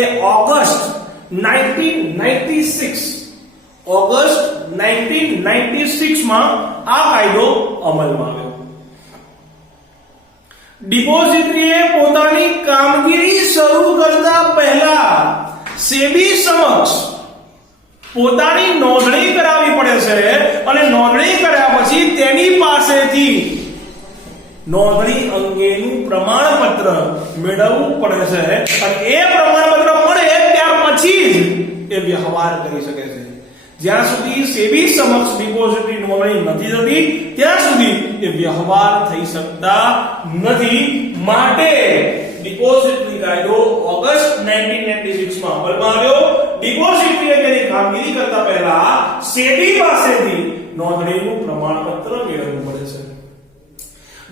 એ August 1996 August 1996 માં આ કાયદો અમલમાં આવ્યો. ડિપોઝિટરીએ પોતાની કામગીરી શરૂ કરતા પહેલા સેબી સમક્ષ પોતાની નોંધણી કરાવવી પડે છે અને નોંધણી કર્યા પછી તેની પાસેથી નોંધણી અંગેનું પ્રમાણપત્ર મેળવવું પડે છે અને એ પ્રમાણપત્ર મળે ત્યાર પછી જ એ વ્યવહાર કરી શકે છે. જ્યાં સુધી સેબી સમક્ષ ડિપોઝિટની નોંધણી નથી થતી ત્યાં સુધી એ વ્યવહાર થઈ શકતા નથી. માટે ડિપોઝિટરી કાયદો ઓગસ્ટ 1996 માં અમલમાં આવ્યો. ડિપોઝિટરીએ તેની કામગીરી કરતા પહેલા સેબી પાસેથી નોંધણીનું પ્રમાણપત્ર મેળવવું પડે છે.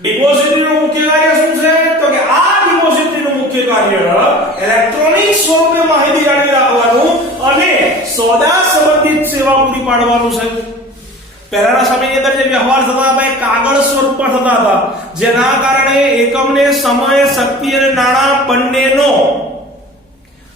ડિપોઝિટરીનું મુખ્ય કાર્ય શું છે? તો કે આ ડિપોઝિટરીનું મુખ્ય કાર્ય ઇલેક્ટ્રોનિક સ્વરૂપે માહિતી જાળવી રાખવાનું અને સોદા સંબંધિત સેવા પૂરી પાડવાનું છે. પહેલાના સમયની અંદર જે વ્યવહાર થતા હતા એ કાગળ સ્વરૂપમાં થતા હતા, જેના કારણે એકમને સમય, શક્તિ અને નાણાં બંનેનો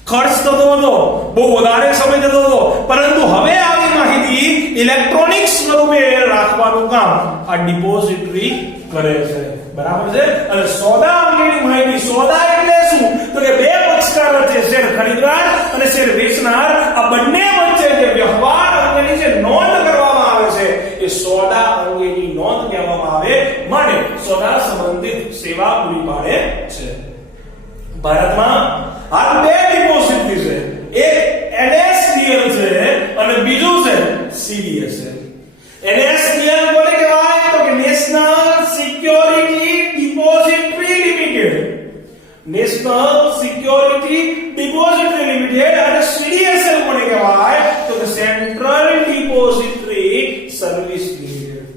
ખર્ચ થતો હતો, બહુ વધારે સમય જતો હતો. પરંતુ હવે આવી માહિતી ઇલેક્ટ્રોનિક સ્વરૂપે રાખવાનું કામ આ ડિપોઝિટરી કરે છે. બરાબર છે. અને સોદા અંગેની માહિતી, સોદા એટલે શું? તો કે બે પક્ષકાર વચ્ચે, શેર ખરીદનાર અને શેર વેચનાર, આ બંને વચ્ચે જે વ્યવહાર અંગેની જે નોંધ કરવામાં આવે છે એ સોદા અંગેની નોંધ કહેવામાં આવે. માટે સોદા સંબંધિત સેવા પૂરી પાડે છે. ભારતમાં હાલ બે ડિપોઝિટરી છે, એક NSDL છે અને બીજું છે CDSL. NSDL કોને કહેવાય? તો કે national security depository limited, national security depository limited. અને CDSL કોને કહેવાય? તો કે સેન્ટ્રલ ડિપોઝિટરી સર્વિસ લિમિટેડ.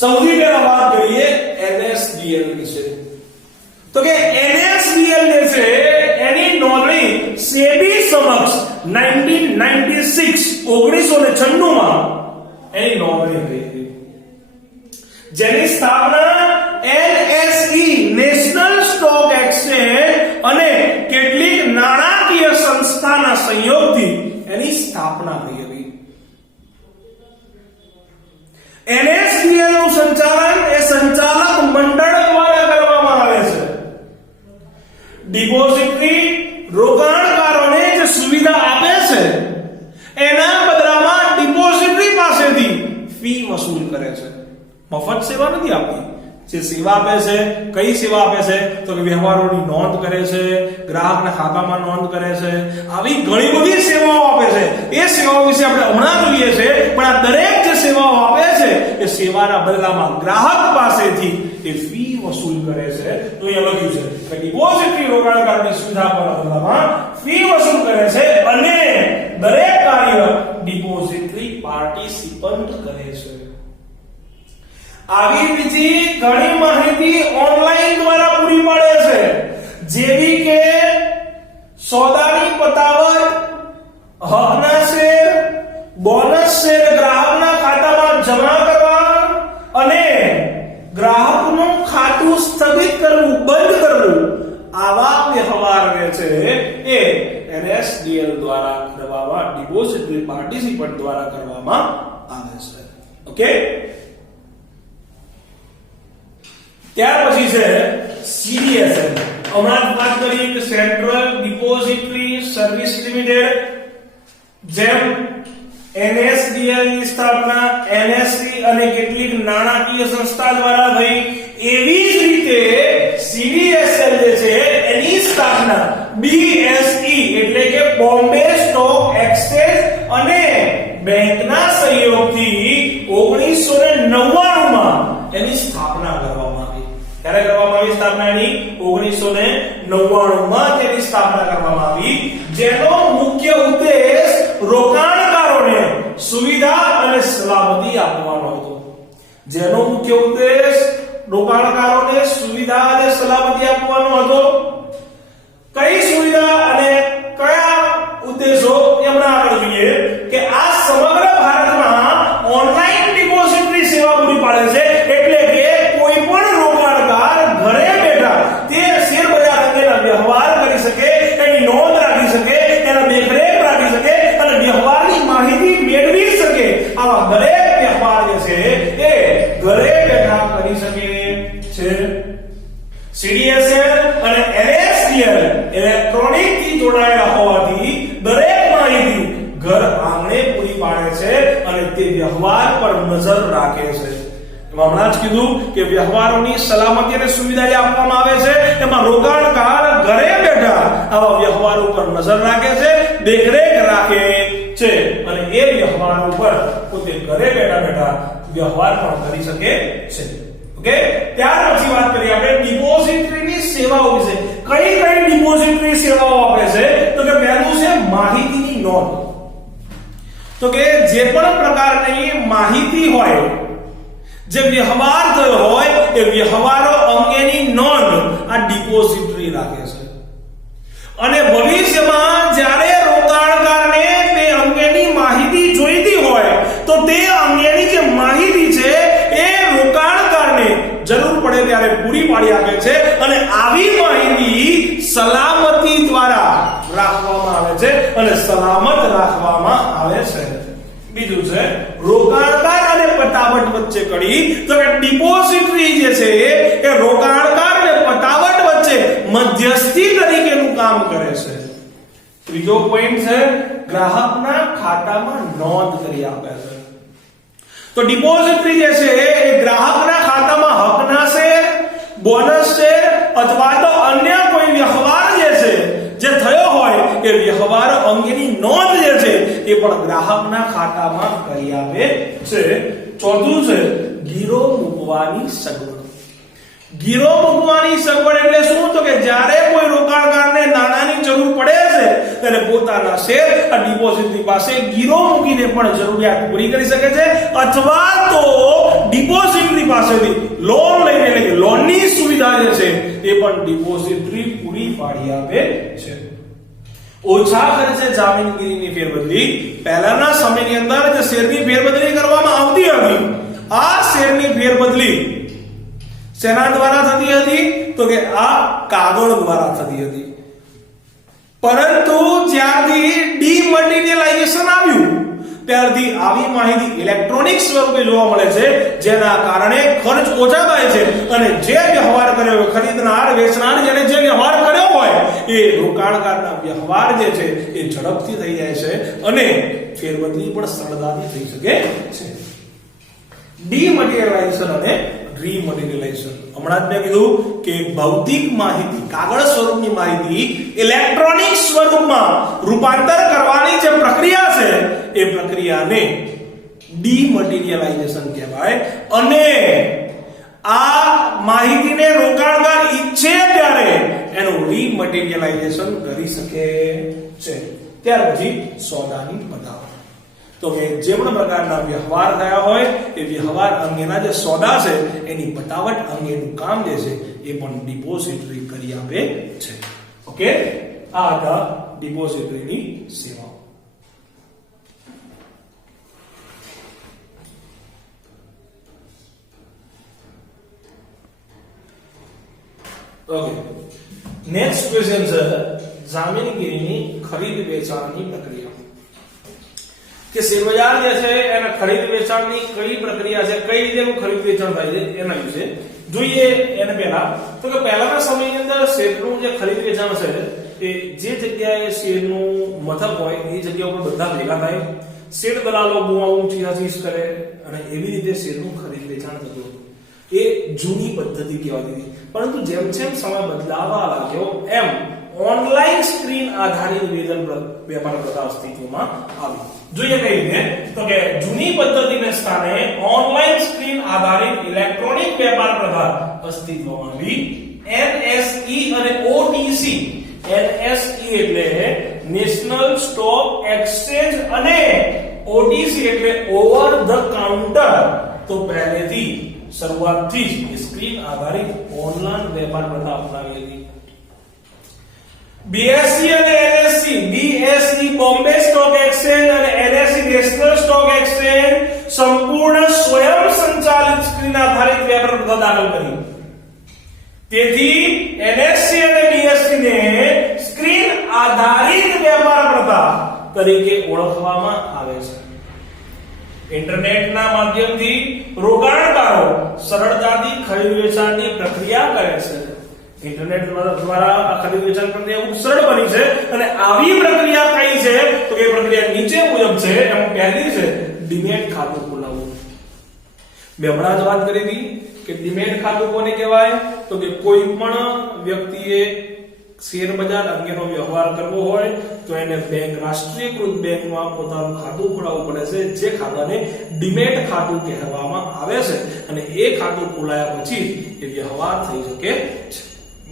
સૌથી પહેલા વાત કરીએ NSDL વિશે. તો કે NSDL જે છે એની નોંધણી સેબી સમક્ષ 1996 માં એની નોંધણી થઈ હતી, જેની સ્થાપના NSE નેશનલ સ્ટોક એક્સચેન્જ અને કેટલીક નાણાકીય સંસ્થાના સહયોગથી એની સ્થાપના થઈ હતી. NSDL નું સંચાલન એ સંચાલક મંડળ દ્વારા કરવામાં આવે છે. ડિપોઝિટરી રોકાણકારોને જે સુવિધા આપે છે એના બદલામાં ડિપોઝિટરી પાસેથી ફી વસૂલ કરે છે. મફત સેવા નથી આપતી. જે સેવા આપે છે, કઈ સેવા આપે છે? તો કે વ્યવહારોની નોંધ કરે છે, ગ્રાહકના ખાતામાં નોંધ કરે છે, આવી ઘણી બધી સેવાઓ આપે છે. એ સેવાઓ વિશે આપણે હમણાં જોઈએ છે, પણ આ દરેક જે સેવાઓ આપે છે એ સેવાના બદલામાં ગ્રાહક પાસેથી એ ફી વસૂલ કરે છે. તો અહીંયા લખ્યું છે કે ડિપોઝિટરી રોકાણકારોની સુવિધા આપવાના બદલામાં ફી વસૂલ કરે છે અને દરેક કાર્ય ડિપોઝિટરી પાર્ટિસિપન્ટ કરે છે. આવી બીજી ઘણી માહિતી ઓનલાઈન દ્વારા પૂરી પાડે છે, જેવી કે સોદાની પતાવટ, હકના શેર, બોનસ શેર ગ્રાહકના ખાતામાં જમા કરવા અને ગ્રાહકનું ખાતું સ્થગિત કરવું, બંધ કરવું, આવા વ્યવહાર છે એ NSDL દ્વારા કરવામાં, ડિપોઝિટરી પાર્ટિસિપન્ટ દ્વારા કરવામાં આવે છે. ઓકે. ત્યાર પછી છે CDSL. હમણાં વાત કરી કે સેન્ટ્રલ ડિપોઝિટરી સર્વિસ લિમિટેડ. જેમ NSDL ની સ્થાપના NSE અને કેટલીક નાણાકીય સંસ્થા દ્વારા થઈ, એવી જ રીતે CDSL જે છે એની સ્થાપના BSE એટલે કે બોમ્બે સ્ટોક એક્સચેન્જ અને બેંકના સહયોગથી 1999 માં એની સ્થાપના કરવામાં આવી. ક્યારે કરવામાં આવી સ્થાપના એની? 1999 માં તેની સ્થાપના કરવામાં આવી, જેનો મુખ્ય ઉદ્દેશ રોકાણકારોને સુવિધા અને સલામતી આપવાનો હતો. જેનો મુખ્ય ઉદ્દેશ રોકાણકારોને સુવિધા અને સલામતી આપવાનો હતો. કઈ સુવિધા અને કયા ઉદ્દેશો એમના આગળ જોઈએ કે આ સમગ્ર ભારતમાં ઓનલાઈન ડિપોઝિટરી સેવા પૂરી પાડે છે. એટલે કે કોઈ પણ રોકાણકાર ઘરે બેઠા તે શેર બજાર અંગેના વ્યવહાર કરી શકે, ઇલેક્ટ્રોનિક થી જોડાયેલા હોવાથી દરેક માહિતી ઘર આંગણે પૂરી પાડે છે અને તે વ્યવહાર પર નજર રાખે છે. હમણાં જ કીધું કે વ્યવહારોની સલામતી અને સુવિધા જે આપવામાં આવે છે એમાં રોકાણકાર ઘરે બેઠા આવા વ્યવહારો પર નજર રાખે છે, દેખરેખ રાખે છે અને એ વ્યવહારો પર પોતે ઘરે બેઠા બેઠા વ્યવહાર પણ કરી શકે છે. ઓકે, ત્યાર પછી વાત કરીએ આપણે ડિપોઝિટરીની સેવાઓ વિશે. કઈ કઈ ડિપોઝિટરી સેવાઓ આપે છે? તો કે પહેલું છે માહિતીની નોંધ. તો કે જે પણ પ્રકારની માહિતી હોય, જે વ્યવહાર થયો હોય એ વ્યવહારો અંગેની નોંધ આ ડિપોઝિટરી રાખે છે અને ભવિષ્યમાં જ્યારે રોકાણકારને તે અંગેની માહિતી જોઈતી હોય તો તે અંગેની જે માહિતી છે એ રોકાણકારને જરૂર પડે ત્યારે પૂરી પાડી આપે છે અને આવી માહિતી સલામતી દ્વારા રાખવામાં આવે છે અને સલામત રાખવામાં આવે છે. બીજું છે રોકાણકાર અને પતાવટ વચ્ચે કડી. તો કે ડિપોઝિટરી જે છે એ રોકાણકાર અને પતાવટ વચ્ચે મધ્યસ્થી તરીકેનું કામ કરે છે. ત્રીજો પોઈન્ટ છે ગ્રાહકના ખાતામાં નોંધ કરી આપે છે. તો ડિપોઝિટરી જે છે એ ગ્રાહકના ખાતામાં હકના શેર, બોનસ શેર અથવા તો અન્ય કોઈ વ્યવહાર જે છે જે થયો હોય એ વ્યવહાર અંગેની નોંધ જે છે એ પણ ગ્રાહકના ખાતામાં કરી આપે છે. ચોથું છે ગીરો મૂકવાની સગવડ. ગીરો મૂકવાની સગવડ એટલે શું? તો કે જ્યારે કોઈ રોકાણકારને નાણાંની જરૂર પડે છે ત્યારે પોતાના શેર આ ડિપોઝિટરી પાસે ગીરો મૂકીને પણ જરૂરિયાત પૂરી કરી શકે છે અથવા તો ડિપોઝિટરી પાસેથી લોન લઈને એટલે કે લોનની સુવિધા જે છે એ પણ ડિપોઝિટરી પૂરી પાડી આપે છે. ઓછા ખર્ચે જામીનગીરીની ફેરબદલી. પહેલાના સમયની અંદર જે શેરની ફેરબદલી કરવામાં આવતી હતી આ શેરની ફેરબદલી શેના દ્વારા થતી હતી? તો કે આ કાગળ દ્વારા થતી હતી. પરંતુ જ્યારથી ડીમટીરીયલાઇઝેશન આવ્યું ત્યારથી આવી માહિતી ઇલેક્ટ્રોનિક સ્વરૂપે જોવા મળે છે જેના કારણે ખર્ચ ઓછા થાય છે અને જે વ્યવહાર કર્યો હોય ખરીદનાર વેચનાર જેને જે વ્યવહાર કર્યો હોય એ રોકાણકારના વ્યવહાર જે છે એ ઝડપથી થઈ જાય છે અને ફેરબદલી પણ સરળતાથી થઈ શકે છે. ડીમટીરીયલાઇઝેશન અને રીમટીરીયલાઇઝેશન. હમણાં જ મેં કીધું કે ભૌતિક માહિતી, કાગળ સ્વરૂપની માહિતી ઇલેક્ટ્રોનિક સ્વરૂપમાં રૂપાંતર કરવાની જે પ્રક્રિયા છે એ પ્રક્રિયાને ડીમટીરીયલાઇઝેશન કહેવાય અને આ માહિતીને રોકાણકાર ઈચ્છે ત્યારે એનું રીમટીરીયલાઇઝેશન કરી શકે છે. ત્યાર પછી સોદાની પતાવટ. તો કે જે પણ પ્રકારના વ્યવહાર થયા હોય એ વ્યવહાર અંગેના જે સોદા છે એની પતાવટ અંગેનું કામ જે છે એ પણ ડિપોઝિટરી કરી આપે છે. ઓકે, આ હતા ડિપોઝિટરીની સેવાઓ. ઓકે, નેક્સ્ટ ક્વેશ્ચન છે જામીનગીરીની ખરીદ વેચાણની પ્રક્રિયા. કે શેરબજાર જે છે એના ખરીદ વેચાણની કઈ પ્રક્રિયા છે, કઈ રીતે ખરીદ વેચાણ થાય છે એના વિશે જોઈએ. એને પહેલા તો કે પહેલાના સમયની અંદર શેરનું જે ખરીદ વેચાણ છે એ જે જગ્યાએ શેરનું મથક હોય એ જગ્યા ઉપર બધા ભેગા થાય, શેર દલાલો બુઆઉં ચીસ કરે અને એવી રીતે શેરનું ખરીદ વેચાણ થતું હતું. એ જૂની પદ્ધતિ કહેવાતી હતી. પરંતુ જેમ જેમ સમય બદલાવા લાગ્યો એમ ઓનલાઈન સ્ક્રીન આધારિત વેપાર પ્રથા અસ્તિત્વમાં આવી. જોઈએ કઈ રીતે? તો કે જૂની પદ્ધતિને સ્થાને ઓનલાઈન સ્ક્રીન આધારિત ઇલેક્ટ્રોનિક વેપાર પ્રથા અસ્તિત્વમાં આવી. NSE અને OTC. NSE એટલે નેશનલ સ્ટોક એક્સચેન્જ અને OTC એટલે ઓવર ધ કાઉન્ટર. તો પહેલેથી શરૂઆતથી જ સ્ક્રીન આધારિત ઓનલાઈન વેપાર પ્રથા અપનાવી હતી. BSE અને NSE, BSE Bombay stock exchange અને NSE નેશનલ સ્ટોક એક્સચેન્જ સંપૂર્ણ સ્વયં સંચાલિત સ્ક્રીન આધારિત વેપાર પ્રથા દાખલ કરી. તેથી NSE અને BSE ને સ્ક્રીન આધારિત વેપાર પ્રથા તરીકે ઓળખવામાં આવે છે. ઇન્ટરનેટના માધ્યમથી રોકાણકારો સરળતાથી ખરીદ વેચાણની પ્રક્રિયા કરે છે. ઇન્ટરનેટ દ્વારા આ ખરીદ વેચાણ પ્રક્રિયા ખૂબ સરળ બની છે અને આવી પ્રક્રિયા કઈ છે તો એ પ્રક્રિયા નીચે મુજબ છે. એમાં પહેલી છે ડીમેટ ખાતું ખોલાવવું. મેં હમણાં જ વાત કરી હતી કે ડીમેટ ખાતું કોને કહેવાય તો કે કોઈ પણ વ્યક્તિએ શેર બજાર અંગેનો વ્યવહાર કરવો હોય તો એને બેંક રાષ્ટ્રીયકૃત બેંકમાં પોતાનું ખાતું ખોલાવવું પડે છે, જે ખાતાને ડીમેટ ખાતું કહેવામાં આવે છે અને એ ખાતું ખોલાયા પછી એ વ્યવહાર થઈ શકે છે.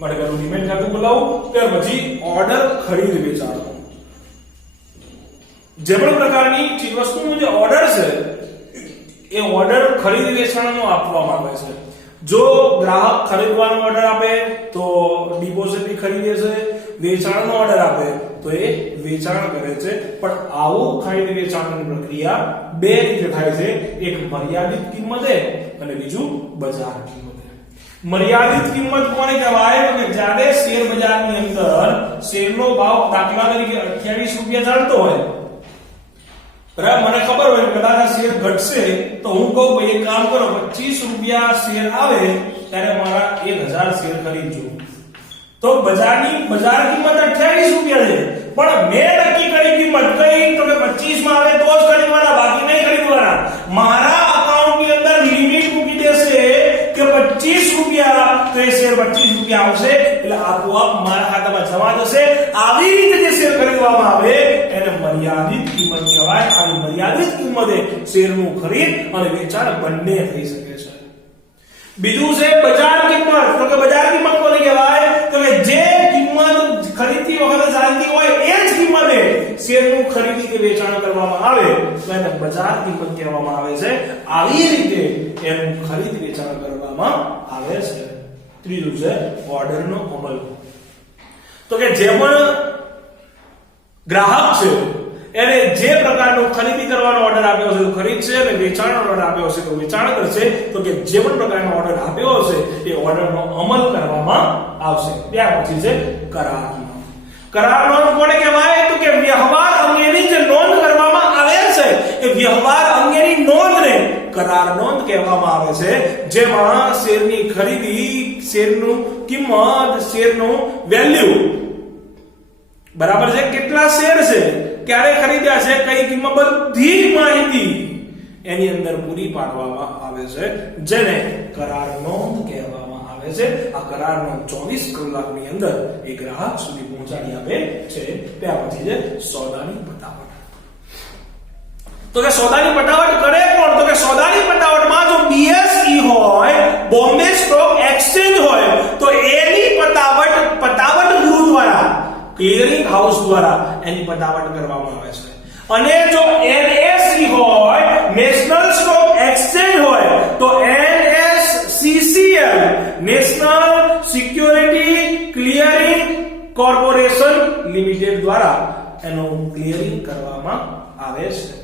માટે પેલું ડીમેટ ખાતું ખોલાવવું, ત્યાર પછી ઓર્ડર ખરીદ વેચાણ. જે પણ પ્રકારની ચીજ વસ્તુનો જે ઓર્ડર છે એ ઓર્ડર ખરીદ વેચાણનો આપવામાં આવે છે. જો ગ્રાહક ખરીદવાનો ઓર્ડર આપે તો ડિપોઝિટ ખરીદે છે, વેચાણનો ઓર્ડર આપે તો એ વેચાણ કરે છે. પણ આવું ખરીદ વેચાણની પ્રક્રિયા બે રીતે થાય છે, એક મર્યાદિત કિંમતે અને બીજું બજાર કિંમતે. મર્યાદિત કિંમત કોને કહેવાય કે જ્યારે શેર બજારની અંદર શેરનો ભાવ દાખલા તરીકે 28 રૂપિયા ચાલતો હોય, બરાબર, મને ખબર હોય કદાચ આ શેર ઘટશે તો હું કહું ભાઈ એક કામ કરો 25 રૂપિયા શેર આવે ત્યારે મારા 1000 શેર ખરીદજો. તો બજારની બજાર કિંમત 28 રૂપિયા છે, પણ મેં નક્કી કરી કિંમત કઈ તો કે 25 માં આવે તો જ ખરીદવાના, બાકી નહીં ખરીદવાના. મારા અકાઉન્ટની અંદર લિમિટ મૂકી દેશે કે 25 રૂપિયા, તો એ શેર 25 રૂપિયા આવશે એટલે આપોઆપ મારા ખાતામાં જમા થશે. આવી રીતે જે શેર ખરીદવામાં આવે એને મર્યાદિત કિંમત કહેવાય. આવી મર્યાદિત કિંમતે શેરનું ખરીદ અને વેચાણ બંને થઈ શકે છે. બીજું છે બજાર કિંમત. તો કે બજાર કિંમત કોને કહેવાય તો કે જે કિંમત ખરીદતી વખતે ચાલતી હોય એ જ કિંમતે શેરનું ખરીદી કે વેચાણ કરવામાં આવે તો એને બજાર કિંમત કહેવામાં આવે છે. આવી રીતે એનું ખરીદ વેચાણ કરવામાં આવે છે. ત્રીજું છે ઓર્ડરનો અમલ. તો કે જે પણ ગ્રાહક છે એને જે પ્રકારનો ખરીદી કરવાનો ઓર્ડર આપ્યો છે તો ખરીદશે અને વેચાણનો ઓર્ડર આપ્યો છે તો વેચાણ કરશે. તો કે જે પણ પ્રકારનો ઓર્ડર આપ્યો હશે એ ઓર્ડરનો અમલ કરવામાં આવશે. ત્યાર પછી છે કરાર. કરાર નોંધ કોને કહેવાય તો કે વ્યવહાર અંગેની જે નોંધ કરવામાં આવે છે એ વ્યવહાર અંગેની નોંધને કરાર નોંધ કહેવામાં આવે છે. જેમાં શેરની ખરીદી, શેરનું કિંમત, શેરનું વેલ્યુ, બરાબર છે, કેટલા શેર છે, ક્યારે ખરીદ્યા છે, કઈ કિંમત, બધી જ માહિતી એની અંદર પૂરી પાડવામાં આવે છે, જેને કરાર નોંધ કહેવામાં આવે છે. આ કરાર નોંધ 24 કલાકની અંદર એ ગ્રાહક સુધી પહોંચાડી આપે છે. ત્યાર પછી છે સોદાની પટાવટ. તો કે સોદાની પટાવટ કરે કોણ તો કે સોદાની પટાવટમાં જો BSE હોય, બોમ્બે સ્ટોક એક્સચેન્જ હોય તો એની પટાવટ ગૃહ દ્વારા, ક્લિયરિંગ હાઉસ દ્વારા એની પટાવટ કરવામાં આવે છે. અને જો NSE હોય, નેશનલ સ્ટોક એક્સચેંજ હોય તો NSCCL, national security clearing corporation limited દ્વારા એનું ક્લિયરિંગ કરવામાં આવે છે.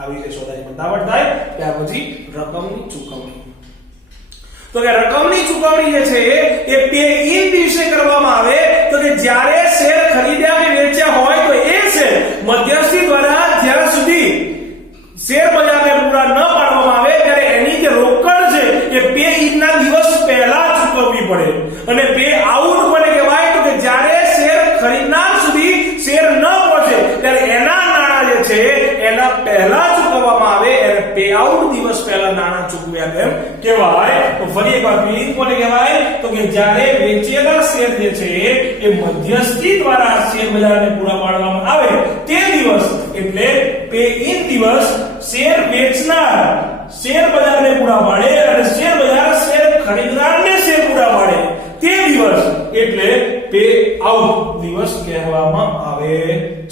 આવી રીતે સોદાની પટાવટ થાય. ત્યાર પછી રકમની ચૂકવણી. તો કે રકમની ચૂકવણી જે છે એ પે ઇન દિવસે કરવામાં આવે. તો કે જ્યારે શેર ખરીદ્યા કે વેચ્યા હોય તો એ શેર મધ્યસ્થી દ્વારા જ્યાં સુધી શેર બજારને પૂરા ન પાડવામાં આવે ત્યારે એની જે રોકડ છે એ પે ઇન ના દિવસ પહેલા ચૂકવવી પડે. અને પે આઉટ કોને કહેવાય તો કે જ્યારે શેર ખરીદનાર સુધી શેર ન પહોંચે ત્યારે એના નાણાં જે છે એના પહેલા ચૂકવવામાં આવે. એને પે આઉટ દિવસ પહેલા નાણાં ચૂકવ્યા તેમ કહેવાય. તો ફરી એકવાર પે ઇન કોને કહેવાય તો કે જ્યારે વેચેલા શેર જે છે એ મધ્યસ્થી દ્વારા શેર બજારને પૂરા પાડવામાં આવે તે દિવસ એટલે પે ઇન દિવસ. શેર વેચનાર શેર બજારને પૂરા પાડે અને શેર બજાર શેર ખરીદનારને શેર પૂરા પાડે તે દિવસ એટલે પે આઉટ દિવસ કહેવામાં આવે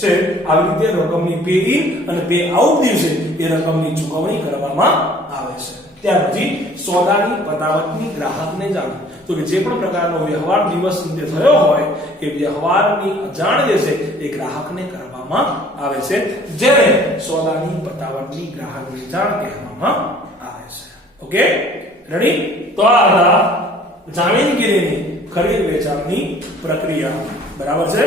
છે. આવી રીતે રકમની પે ઇન અને પે આઉટ દિવસે એ રકમની ચૂકવણી કરવામાં આવે છે. ત્યાર પછી સોદાની પટાવટની ગ્રાહકને જાણ. તો કે જે પણ પ્રકારનો વ્યવહાર દિવસ રીતે થયો હોય એ વ્યવહારની જાણ જે છે એ ગ્રાહકને કરવામાં આવે છે, જેને સોદાની પટાવટની ગ્રાહકની જાણ કહેવામાં આવે છે. Okay, ready? તો આ જામીનગીરીની ખરીદ વેચાણની પ્રક્રિયા, બરાબર છે.